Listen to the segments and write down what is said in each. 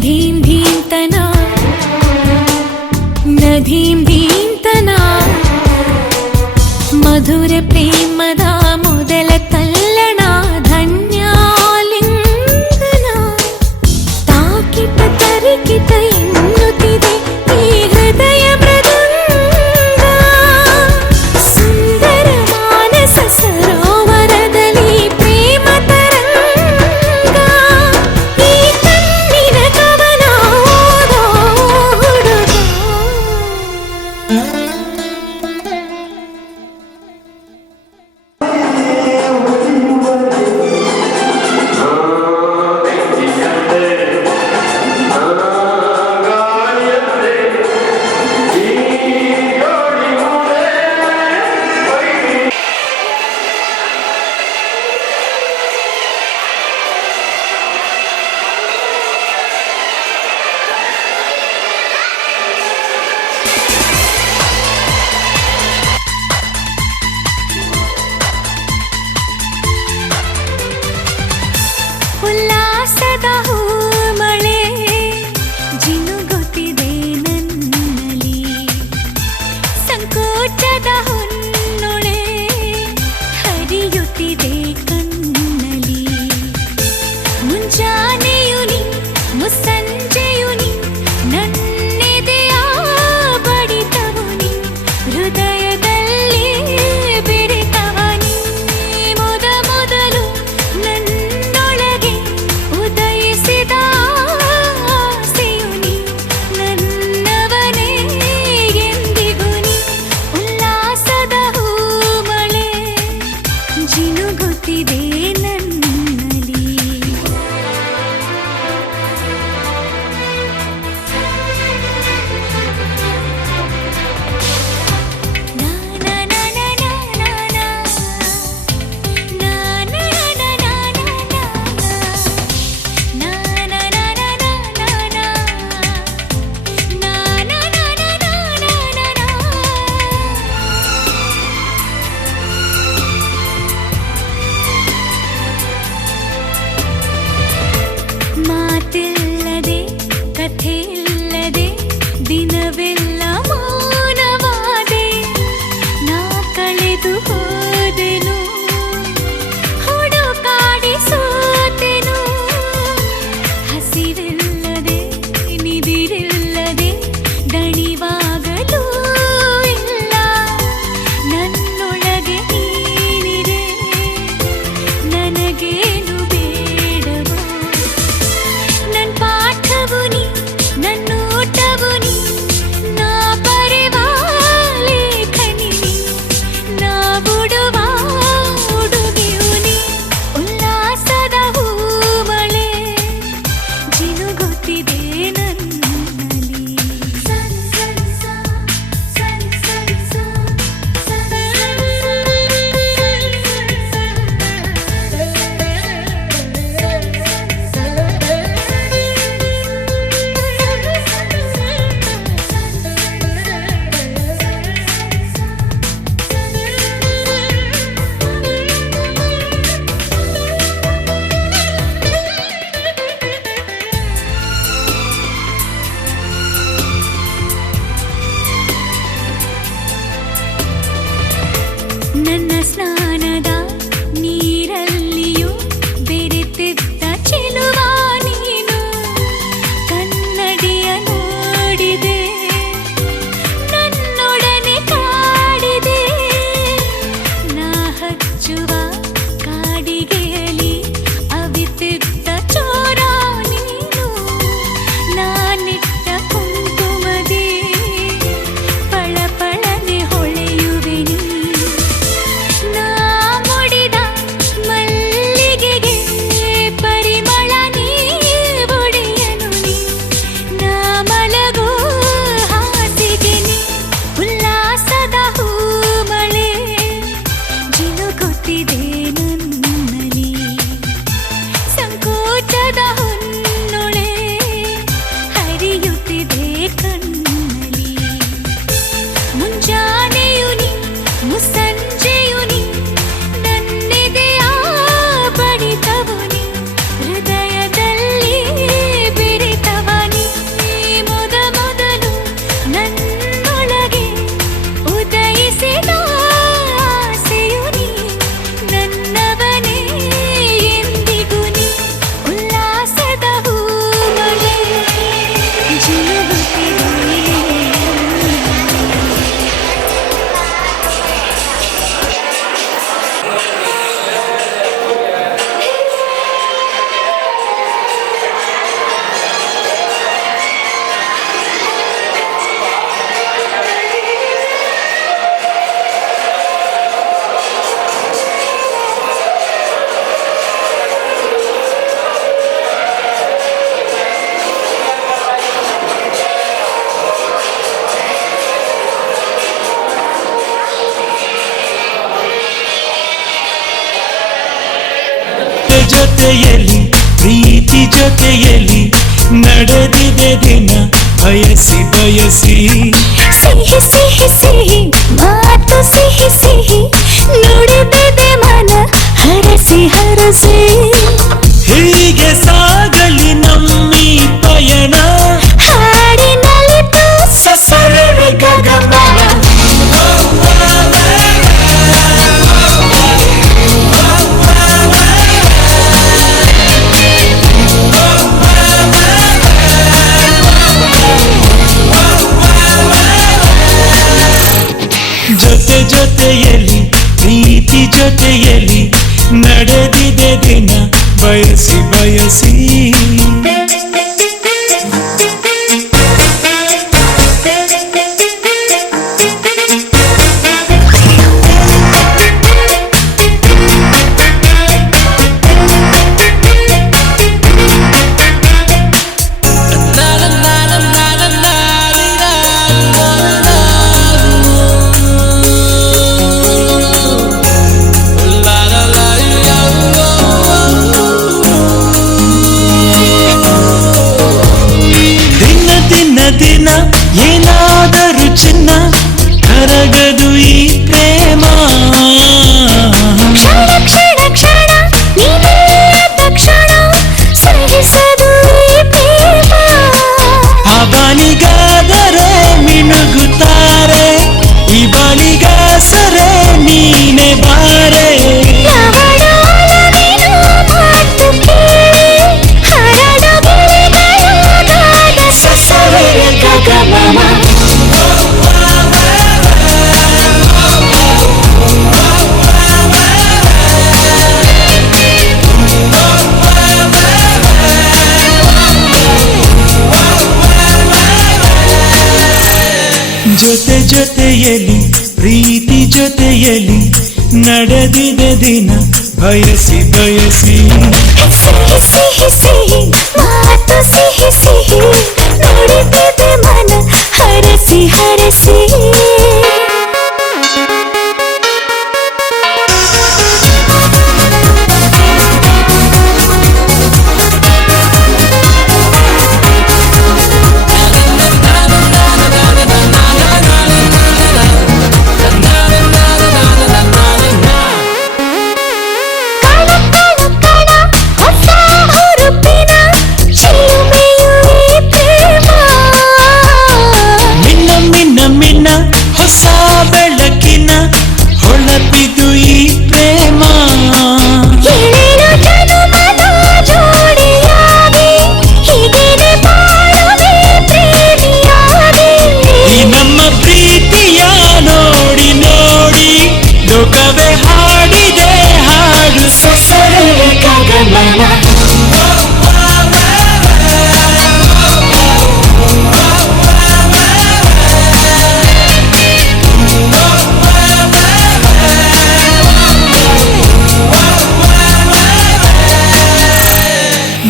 धीं धीं तना न धीं धीं तना मधुर प्रेमद ಮೊದಲ ತಲ್ಲಣ ಧನ್ಯಾಲಿಂಗನ ತಾಕಿತ ತರಿಕಿತ ಎನ್ನುತ್ತಿದೆ ಈ ಹೃದಯ ಮೃದಂಗ ಸುಂದರ ಮಾನಸ ಸರೋವರದಲ್ಲಿ ಪ್ರೇಮ ತರಂಗ ಈ ಕಣ್ಣಿನ ಕವನ ಓದೋ ಹುಡುಗ ಜೊತೆಯಲ್ಲಿ ಪ್ರೀತಿ ಜೊತೆಯಲ್ಲಿ ನಡೆದಿದೆ ದಿನ ಬಯಸಿ ಬಯಸಿ ಸಿಹಿ ಸಿಹಿ ಸಿಹಿ ಮಾತು ಸಿಹಿ ಸಿಹಿ ನುಡಿದಿದೆ ಮನ ಹರಸಿ ಹರಸಿ ಹೀಗೆ ಸಾಗಲಿ ನಮ್ಮಿ ಪಯಣ ಹಾಡಿನಲಿತು ಸಸರವೆ ಗಗಮನ ಜೊತೆ ಜೊತೆಯಲ್ಲಿ ಪ್ರೀತಿ ಜೊತೆಯಲ್ಲಿ ನಡೆದಿದೆ ದಿನ ಬಯಸಿ ಬಯಸಿ ದಿನ ಏನಾದರೂ ಚಿನ್ನ ಕರಗದು ಈ ಪ್ರೇಮ ಕ್ಷಣ ಕ್ಷಣ ಕ್ಷಣ ನೀನಿಲ್ಲದ ಕ್ಷಣ ಸಹಿಸದು ಈ ಪ್ರೇಮ ಆ ಬಾಲಿಗಾದರೆ ಮಿನುಗುತ್ತಾರೆ ಈ ಬಾಲಿಗಾಸರೆ ನೀನೆ ಬಾರೆ ಲವಡಾಲವಿನ ಮಾತು ಕೇಳಿ ಹರಡ ಗಿಳಿಗಳಾದ ಸಸವೆಯ ಗಗಮಮ ಜೊತೆ ಜೊತೆಯಲ್ಲಿ ಪ್ರೀತಿ ಜೊತೆಯಲ್ಲಿ ನಡೆದಿದೆ ದಿನ ಬಯಸಿ ಬಯಸಿ ಸಿಹಿ ಸಿಹಿ ಸಿಹಿ ಮಾತು ಸಿಹಿ ಸಿಹಿ ನುಡಿದಿದೆ ಮನ ಹರಸಿ ಹರಸಿ ಹೊಸ ಬೆಳಕಿನ ಹೊಳಪಿದು ಈ ಪ್ರೇಮ ಏಳೇಳು ಜನುಮದ ಜೋಡಿಯಾಗಿ ಹೀಗೆ ಬಾಳುವೆ ಪ್ರೇಮಿಯಾಗಿ ಈ ನಮ್ಮ ಪ್ರೀತಿಯ ನೋಡಿ ನೋಡಿ ಲೋಕವೇ ಹಾಡಿದೆ ಹಾಡು ಸಸರವೆ ಗಗಮನ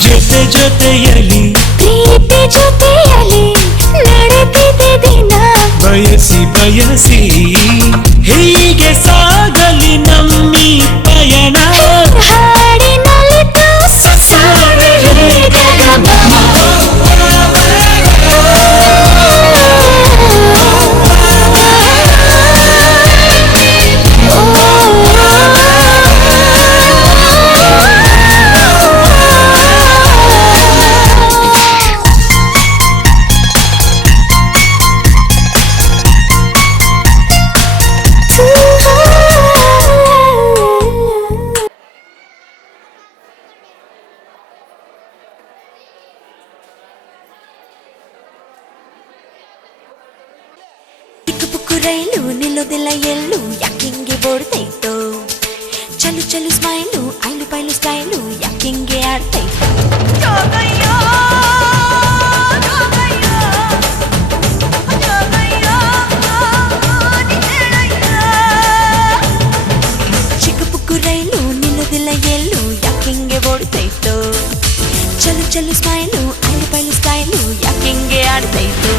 ಜೊತೆ ಜೊತೆಯಲ್ಲಿ ಪ್ರೀತಿ ಜೊತೆಯಲ್ಲಿ ನಡೆದಿದೆ ದಿನ ಬಯಸಿ ಬಯಸಿ ಹೀಗೆ ಸಾಗಲಿ ನಮ್ಮಿ ಪಯಣ ಹಾಡಿನಲಿತು ಸಸರವೆ ಗಗಮಮ ರೈಲು ನಿಲ್ಲೋದಿಲ್ಲ ಎಲ್ಲೂ ಯಾಕಿಂಗೆ ಓಡ್ತೈತೋ ಚಲು ಚಲು ಸ್ಮೈಲು ಐಲು ಪೈಲು ಸ್ಟೈಲು ಯಾಕಿಂಗೆ ಆಡ್ತೈತೋ ಚಿಕ್ಕ ಪುಕ್ಕು ರೈಲು ನಿಲ್ಲೋದಿಲ್ಲ ಎಲ್ಲೂ ಯಾಕಿಂಗೆ ಓಡ್ತೈತೋ ಚಲು ಚಲು ಸ್ಮೈಲು ಐಲು ಪೈಲು ಸ್ಟೈಲು ಯಾಕಿಂಗೆ ಆಡ್ತೈತೋ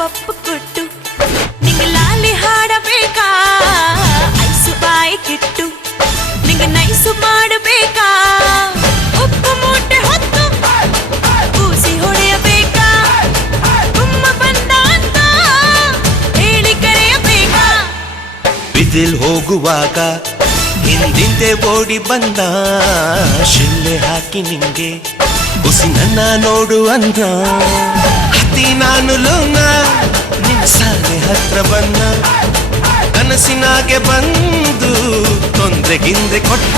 ಪಪ್ಪು ಕೊಟ್ಟು ನಿಂಗೆ ಲಾಲಿ ಹಾಡಬೇಕಾ ಐಸು ಬಾಯಿ ಕಿಟ್ಟು ನಿಂಗೆ ನೈಸು ಮಾಡಬೇಕಾ ಉಪ್ಪು ಮೂಟೆ ಹೊತ್ತು ಕೂಸಿ ಹೊಡೆಯಬೇಕಾ ತುಂಬ ಬಂದ ಅಂತ ಹೇಳಿ ಕರೆಯಬೇಕಾ ಬಿದಿಲ್ ಹೋಗುವಾಗ ಹಿಂದಿಂದೆ ಓಡಿ ಬಂದ ಶಿಲ್ಲೆ ಹಾಕಿ ನಿಂಗೆ ಹುಸಿ ನನ್ನ ನೋಡು ಅಂದ ಹತ್ತಿ ನಾನು ಲೋನ ನಿನ್ನ ಸಾಲೆ ಹತ್ರ ಬಂದ ಕನಸಿನಾಗೆ ಬಂದು ತೊಂದ್ರೆ ಗಿಂದ್ರೆ ಕೊಟ್ಟ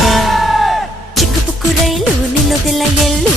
ಚಿಕ್ಕ ಪುಕ್ಕು ರೈಲು ನಿಲ್ಲೋದಿಲ್ಲ ಎಲ್ಲೂ